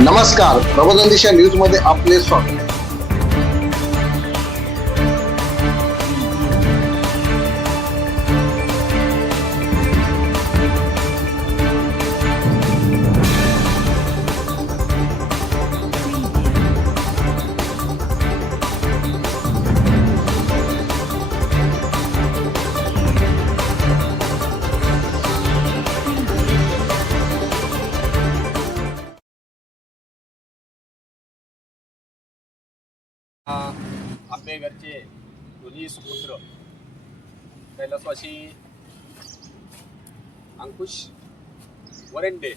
नमस्कार प्रबोधन दिशा न्यूजमध्ये आपले स्वागत. दोन्ही सुपुत्र कैलासवासी अंकुश वरेंडे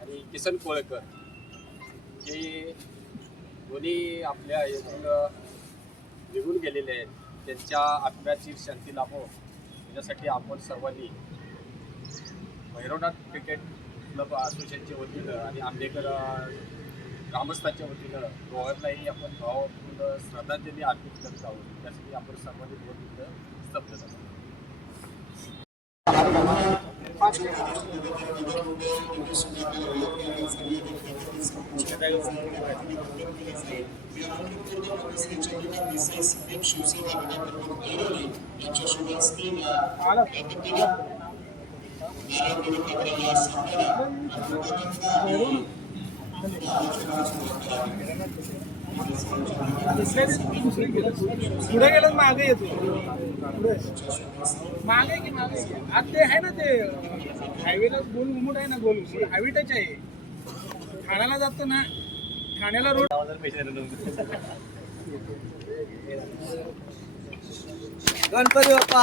आणि किसन कोळेकर हे दोन्ही आपल्या येथून निघून गेलेले आहेत. त्यांच्या आत्म्याची शांती लाभो. याच्यासाठी आपण सर्वांनी भैरवनाथ क्रिकेट क्लब असोसिएशनच्या वतीनं आणि आंबेकर ग्रामस्थांच्या वतीनं दोघांनाही आपण भावापूर्ण श्रद्धांजली अर्पित करत आहोत. त्यासाठी आपण सर्वांनी दोन मिनिटं स्तब्ध झालो. पुढे गेलं मागे येतो. पुढे मागे की मागे? आज ते आहे ना ते हायवेला गोल घुमट आहे ना गोल हायवे टच आहे. ठाण्याला जातो ना ठाण्याला रोड गणपती बाप्पा!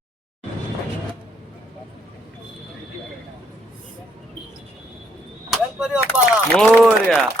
गणपती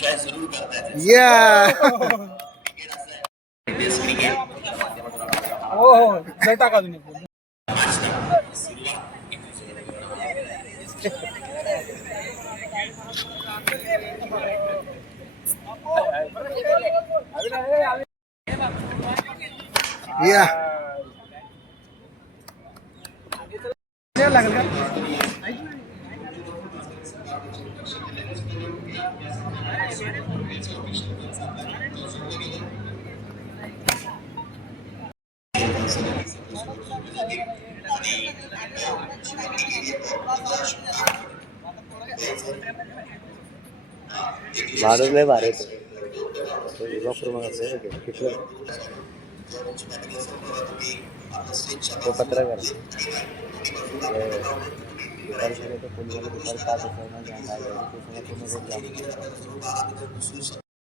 बाप्पा मोरया या हो हो जर टाका तुम्ही या लागेल का माणूस लय भारी डॉक्टर तो. पत्रकार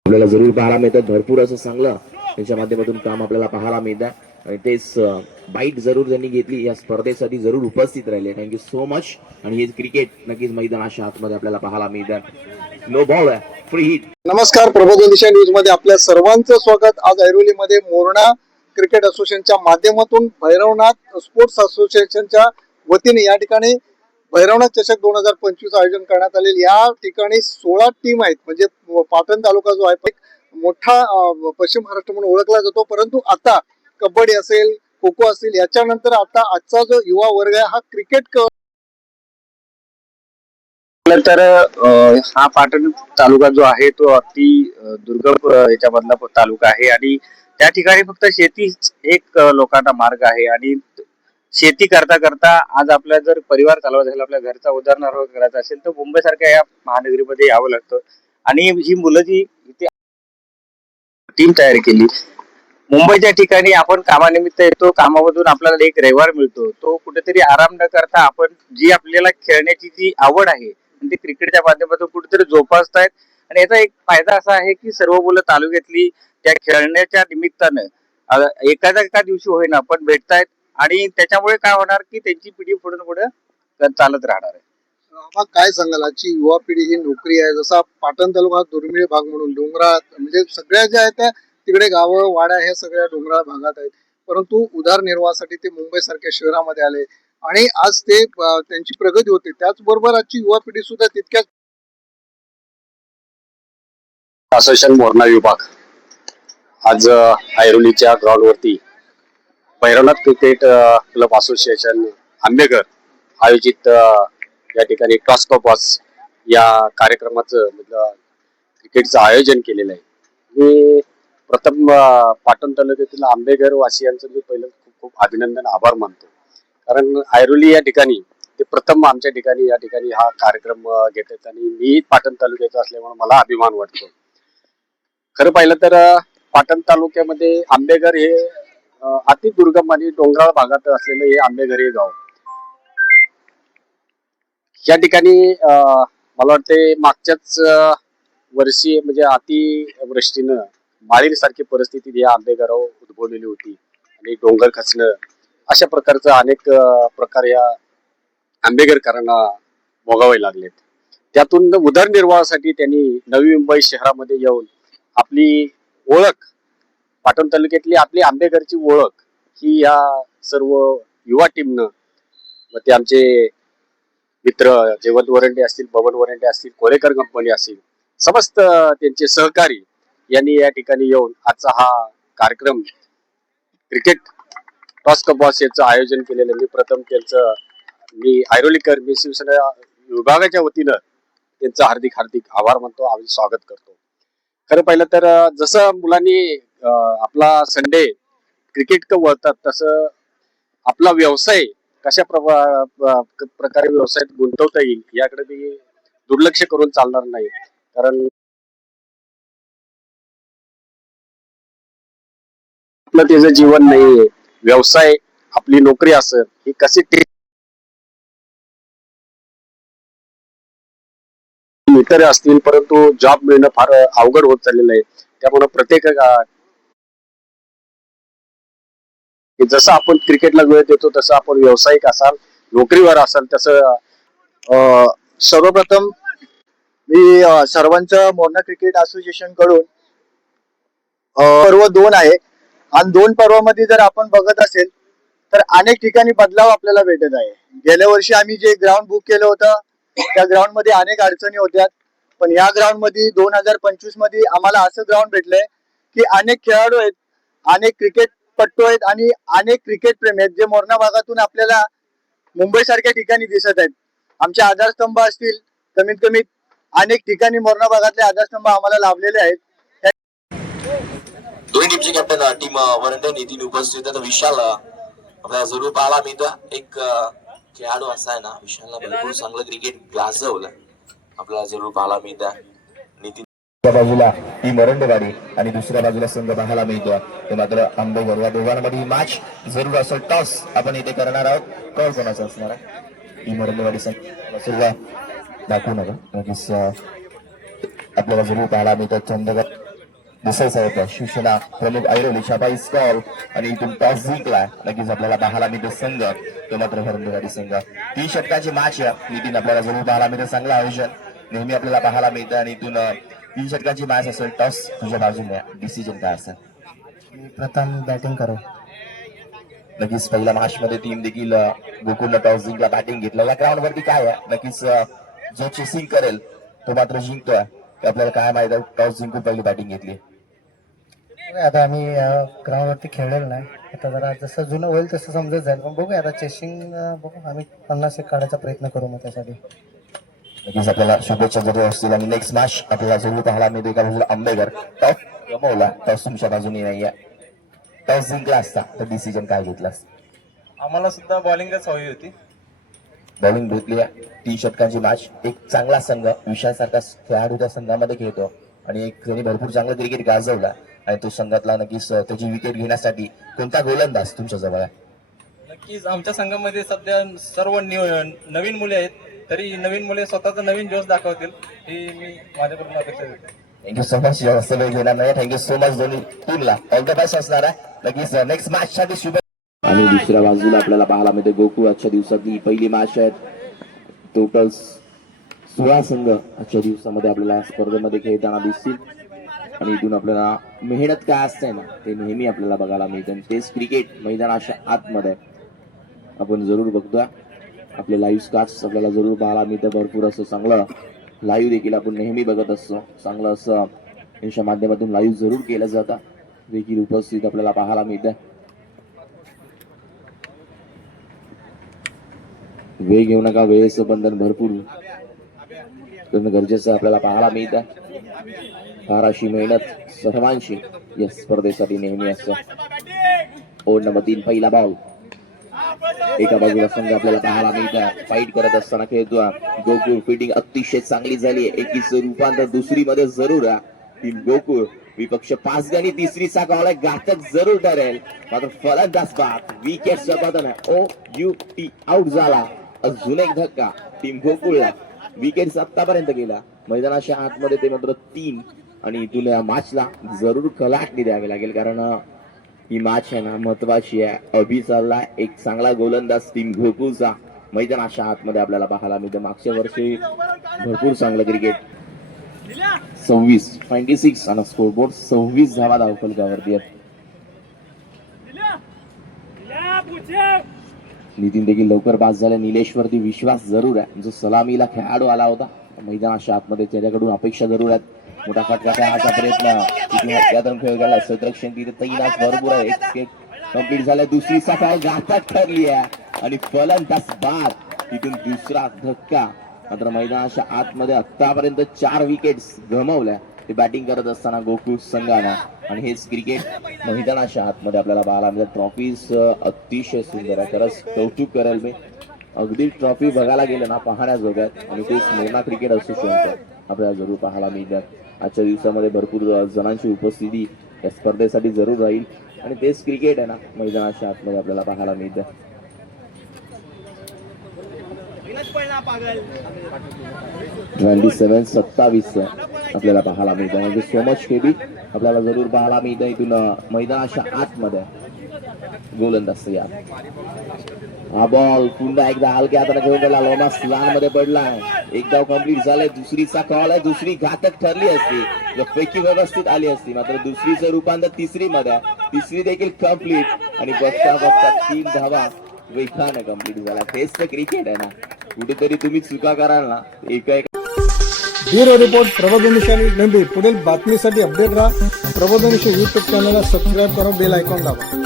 आपल्याला जरूर पाहायला मिळतात भरपूर असं चांगलं. त्यांच्या माध्यमातून काम आपल्याला पाहायला मिळतं. तेच बाईट जरूर त्यांनी घेतली. या स्पर्धेसाठी जरूर उपस्थित राहिले. थँक्यू सो मच आणि हे क्रिकेट नक्कीच मैदान अशा आतमध्ये आपल्याला पाहायला मिळतं. नो बॉल फ्री हिट नमस्कार. प्रबोधन दिशा न्यूजमध्ये आपल्या सर्वांचं स्वागत. आज ऐरोलीमध्ये मोरणा क्रिकेट असोसिएशनच्या माध्यमातून भैरवनाथ स्पोर्ट्स असोसिएशनच्या वतीने या ठिकाणी भैरवनाथ चषक दोन हजार पंचवीस आयोजन करण्यात आलेले. या ठिकाणी सोळा टीम आहेत. म्हणजे पाटण तालुका जो आहे एक मोठा पश्चिम महाराष्ट्र म्हणून ओळखला जातो. परंतु आता कबड्डी असेल खो खो असेल याच्यानंतर आता आजचा जो युवा वर्ग आहे हा क्रिकेट तर हा पाटण तालुका जो आहे तो अति दुर्गम याच्यामधला तालुका आहे आणि त्या ठिकाणी फक्त शेतीच एक लोकांना मार्ग आहे आणि शेती करता करता आज आपला जर परिवार चालवायचा असेल आपल्या घरचा उदाहरणार्थ करायचा असेल तर मुंबई सारख्या या महानगरीमध्ये यावं लागतं. आणि ही मुलं जी इथे टीम तयार केली मुंबईच्या ठिकाणी आपण कामानिमित्त येतो कामामधून आपल्याला एक रविवार मिळतो. तो कुठेतरी आराम न करता आपण जी आपल्याला खेळण्याची जी आवड आहे ती क्रिकेटच्या माध्यमातून कुठेतरी जोपासतायत. आणि याचा एक फायदा असा आहे की सर्व मुलं तालुक्यातली त्या खेळण्याच्या निमित्तानं एखाद्या एका दिवशी होईना पण भेटतायत. आणि त्याच्यामुळे काय होणार की त्यांची पिढी पुढून पुढे चालत राहणार आहे. काय सांगाल? आजची युवा पिढी ही नोकरी आहे. जसा पाटण तालुका दुर्मिळ भाग म्हणून डोंगरात म्हणजे सगळ्या ज्या आहेत त्या तिकडे गावं वाड्या ह्या सगळ्या डोंगराळ भागात आहेत. परंतु उदारनिर्वाहासाठी ते मुंबई सारख्या शहरामध्ये आले. आणि आज ते त्यांची प्रगती होते. त्याचबरोबर आजची युवा पिढी सुद्धा तितक्याच असोसिएशन मोरणा विभाग. आज ऐरोलीच्या ग्राउंडवरती Bhairavnath cricket club association Ambekar आयोजित या ठिकाणी टॉस बॉस या कार्यक्रमाचं मतलब क्रिकेटचं आयोजन केलेलं आहे. मी प्रथम पाटण तालुक्यातील आंबेघर वासियांचं मी पहिलं खूप खूप अभिनंदन आभार मानतो. कारण ऐरोली या ठिकाणी ते प्रथम आमच्या ठिकाणी या ठिकाणी हा कार्यक्रम घेत घेतात आणि मी पाटण तालुक्याचा असल्यामुळे मला अभिमान वाटतो. खरं पाहिलं तर पाटण तालुक्यामध्ये आंबेघर हे अति दुर्गम आणि डोंगराळ भागात असलेलं हे आंबेघर हे गाव. या ठिकाणी मला वाटते मागच्याच वर्षी म्हणजे अतिवृष्टीनं माळीसारखी परिस्थिती या आंबेघरावर उद्भवलेली होती. आणि डोंगर खचणं अशा प्रकारचं अनेक प्रकार या आंबेघरकरांना भोगावे लागलेत. त्यातून उदरनिर्वाहासाठी त्यांनी नवी मुंबई शहरामध्ये येऊन आपली ओळख पाटण तालुक्यातली आपली आंबेघरची ओळख ही या सर्व युवा टीमनं व ते आमचे मित्र जयवंत वरंडे असतील बबन वरंडे असतील कोरेकर कंपनी असतील समस्त त्यांचे सहकारी यांनी या ठिकाणी येऊन आजचा हा कार्यक्रम क्रिकेट टॉस कप बॉस याचं आयोजन केलेलं मी प्रथम त्यांचं मी ऐरोलीकर मी शिवसेना विभागाच्या वतीनं त्यांचं हार्दिक हार्दिक आभार मानतो. आम्ही स्वागत करतो. खरं पाहिलं तर जसं मुलांनी आपला संडे क्रिकेट वळतात तसं आपला व्यवसाय कशा प्रवा- प्रकारे व्यवसायात गुंतवता येईल याकडे मी दुर्लक्ष करून चालणार नाही. कारण आपलं त्याचं जीवन नाहीये व्यवसाय आपली नोकरी असेल ही कशी टे- इतर असतील परंतु जॉब मिळणं फार अवघड होत चाललेलं आहे. त्यामुळे प्रत्येक जसं आपण क्रिकेटला वेळ देतो तसं आपण व्यावसायिक असाल नोकरीवर असाल तसं सर्वप्रथम मी सर्वांचं मोरणा क्रिकेट असोसिएशनकडून सर्व दोन आहे. दोन पर्वामध्ये जर आपण बघत असेल तर अनेक ठिकाणी बदलाव आपल्याला भेटत आहे. गेल्या वर्षी आम्ही जे ग्राउंड बुक केलं होतं त्या ग्राउंडमध्ये अनेक अडचणी होत्या. पण या ग्राउंडमध्ये दोन हजार पंचवीसमध्ये आम्हाला असं ग्राउंड भेटलंय की अनेक खेळाडू आहेत अनेक क्रिकेटपट्टू आहेत आणि अनेक क्रिकेट प्रेमी आहेत जे मोरणा भागातून आपल्याला मुंबई सारख्या ठिकाणी दिसत आहेत. आमचे आधारस्तंभ असतील कमीत कमी अनेक ठिकाणी मोरणा भागातले आधारस्तंभ आम्हाला लाभलेले आहेत. दोन्ही टीमचे कॅप्टन टीम वरंडे नितीन उपस्थित तर विशाल आपल्याला जरूर मी मिळतं एक खेळाडू असा आहे ना विशालला भरपूर चांगलं क्रिकेट गाजवलं. आपल्याला जरूर पाहिला मी तर नितीन बाजूला ही मरंडवाडी आणि दुसऱ्या बाजूला संघ पाहायला मिळतो. ते मात्र आंबेघर या दोघांमध्ये ही मॅच जरूर असेल टॉस आपण इथे करणार आहोत. कॉल कोणाचा असणार आहे? ही मरंडवाडी संघ. सुरुवात दाखवू नका. नक्कीच आपल्याला जरूर पाहायला मिळतं चंदगड दिसायचं साहेब शिवसेना प्रमुख ऐरोली छापाई स्कॉल आणि इथून टॉस जिंकला. नक्कीच आपल्याला पाहायला मिळतो संघ तो मात्र हरंदवाडी संघ. तीन षटकाची मॅच आहे. नितीन आपल्याला जरूर पाहायला मिळतं चांगलं आयोजन. नेहमी आपल्याला पाहायला मिळतं आणि इथून तीन षटकाची मॅच असेल टॉस तुझ्या बाजूने. डिसिजन काय असेल? प्रथम बॅटिंग करो. नक्कीच पहिल्या मॅच मध्ये टीम देखील अ, गोकुलला टॉस जिंकला बॅटिंग घेतलं. या ग्राउंड वरती काय आहे? नक्कीच जो चेसिंग करेल. तो मात्र जिंकतोय. आपल्याला काय माहीत आहे? टॉस जिंकून पहिली बॅटिंग घेतली. आता आम्ही ग्राउंडवरती खेळलेलो नाही. आता जरा जसं जुनं होईल तसं समजत जाईल. पण बघूया आता चेसिंग बघू. आम्ही पन्नास एक काढायचा प्रयत्न करू मग त्यासाठी. नक्कीच आपल्याला शुभेच्छा जरूर असतील आणि नेक्स्ट मॅच आपल्याला जरूर पाहायला मिळते एका बाजूला आंबेकर टॉस गमवला. टॉस तुमच्या बाजूने नाहीये. टॉस जिंकला असता तर डिसिजन काय घेतला असता? आम्हाला सुद्धा बॉलिंगच हवी होती. बॉलिंग भेटली आहे. तीन षटकांची मॅच एक चांगला संघ विशालसारखा खेळाडू त्या संघामध्ये खेळतो. आणि एक त्यांनी भरपूर चांगलं क्रिकेट गाजवला. आणि तो संघातला नक्कीच त्याची विकेट घेण्यासाठी कोणता गोलंदाज तुमच्या जवळ आहे? नक्कीच आमच्या संघामध्ये सध्या सर्व न्यू- नवीन मुले आहेत. तरी नवीन मुले स्वतःचा नवीन जोश दाखवतील ही मी माझ्याकडून अपेक्षा देतो थँक्यू सो मच जास्त वेळ घेणार नाही थँक्यू सो मच दोन्ही टीमला ऑल द बेस्ट असणार आहे. नक्कीच नेक्स्ट मॅच साठी शुभ आणि दुसऱ्या बाजूला आपल्याला पाहायला मिळते गोकुळ. आजच्या दिवसातली पहिली मॅच आहे. टोटल सोळा संघ आजच्या दिवसामध्ये आपल्याला स्पर्धेमध्ये खेळताना दिसतील. आणि इथून आपल्याला मेहनत काय असते ना ते नेहमी आपल्याला बघायला मिळते. आणि तेच क्रिकेट मैदानाच्या आतमध्ये आपण जरूर बघतोय आपले लाईव्ह कार्ड्स आपल्याला जरूर पाहायला मिळतं. भरपूर असं चांगलं लाईव्ह देखील आपण नेहमी बघत असतो. चांगलं असं यांच्या माध्यमातून लाईव्ह जरूर केलं जातं. देखील उपस्थित आपल्याला पाहायला मिळतं. वेळ घेऊ नका. वेळेचं बंधन भरपूर करणं गरजेचं आपल्याला पाहायला मिळतं. फार मेहनत सर्वांशी या स्पर्धेसाठी नेहमी असतो ओढ नंबर तीन पहिला बॉल एका बाजूला संघ आपल्याला पाहायला मिळतात फाईट करत असताना खेळतो गोकुळ फिटिंग अतिशय चांगली झाली एकीच रूपांतर दुसरी मध्ये जरूर गोकुळ विपक्ष पाच गणी तिसरी साकावला घातक जरूर ठरेल. मात्र फलक बाद विकेट बदल आहे. ओ यू टी आउट झाला. अजून एक धक्का. टीम गोकुळला विकेट आतापर्यंत गेला. मैदानाच्या आतमध्ये ते मात्र तीन आणि इथून या मॅचला जरूर कलाटणी द्यावी लागेल कारण ही मॅच आहे ना महत्वाची आहे. अभि चालला एक चांगला गोलंदाज टीम गोकुळचा मैदानाच्या आतमध्ये आपल्याला पाहायला मिळतं. मागच्या वर्षी भरपूर चांगलं क्रिकेट सव्वीस ट्वेंटी सिक्स आणि स्कोरबोर्ड सव्वीस धावा धावफलकावरती आहेत. नितीन देखील लवकर पास झाले. निलेशवरती विश्वास जरूर आहे. जो सलामीला खेळाडू आला होता मैदानाच्या आतमध्ये त्याच्याकडून अपेक्षा जरूर आहेत. मोठा फटका खेळाचा प्रयत्न तिथे हत्यातून खेळ गेला क्षेत्रक्षण तिथे तैनात भरपूर आहे. एक कंप्लीट झालं. दुसरी सकाळ घातात ठरली आहे. आणि फलंदाज बाद तिथून दुसरा धक्का. मात्र मैदानाच्या आतमध्ये आतापर्यंत चार विकेट्स गमावल्या. ते बॅटिंग करत असताना गोकुळ संघाना. आणि हेच क्रिकेट मैदानाच्या आतमध्ये आपल्याला पाहायला मिळतात ट्रॉफीज अतिशय सुंदर आहे. खरंच कौतुक करेल मी. अगदी ट्रॉफी बघायला गेलं ना पाहण्याजोग्यात. आणि तेच मोना क्रिकेट असोसिएशन आपल्याला जरूर पाहायला मिळतात आजच्या दिवसामध्ये भरपूर जणांची उपस्थिती या स्पर्धेसाठी जरूर राहील. आणि तेच क्रिकेट आहे ना मैदानाच्या आतमध्ये आपल्याला पाहायला मिळतं. ट्वेंटी सेवन सत्तावीस आपल्याला पाहायला मिळतं. म्हणजे सो मच हेवी आपल्याला जरूर पाहायला मिळतं इथून मैदानाच्या आतमध्ये. गोलंदाज या हा बॉल पुन्हा एकदा हलक्या हाताने घेऊन गेला लोमा स्लानमध्ये पडला एक धाव कंप्लीट झालाय. दुसरीचा कॉल आहे. दुसरी घातक ठरली असती. पैकी व्यवस्थित आली असती. मात्र दुसरीचं रूपांतर तिसरी मध्ये तिसरी देखील कंप्लीट आणि बघता बघता तीन धावा वेखानं कंप्लीट झाला तेच तर क्रिकेट आहे ना. कुठेतरी तुम्ही चुका कराल ना. एका एक ब्युरो रिपोर्ट प्रबोधनिशाली नंदी पुढील बातमीसाठी अपडेट राहा. प्रबोधनिशी युट्यूब चॅनलला सबस्क्राईब करा. बेल आयकॉन दाबा.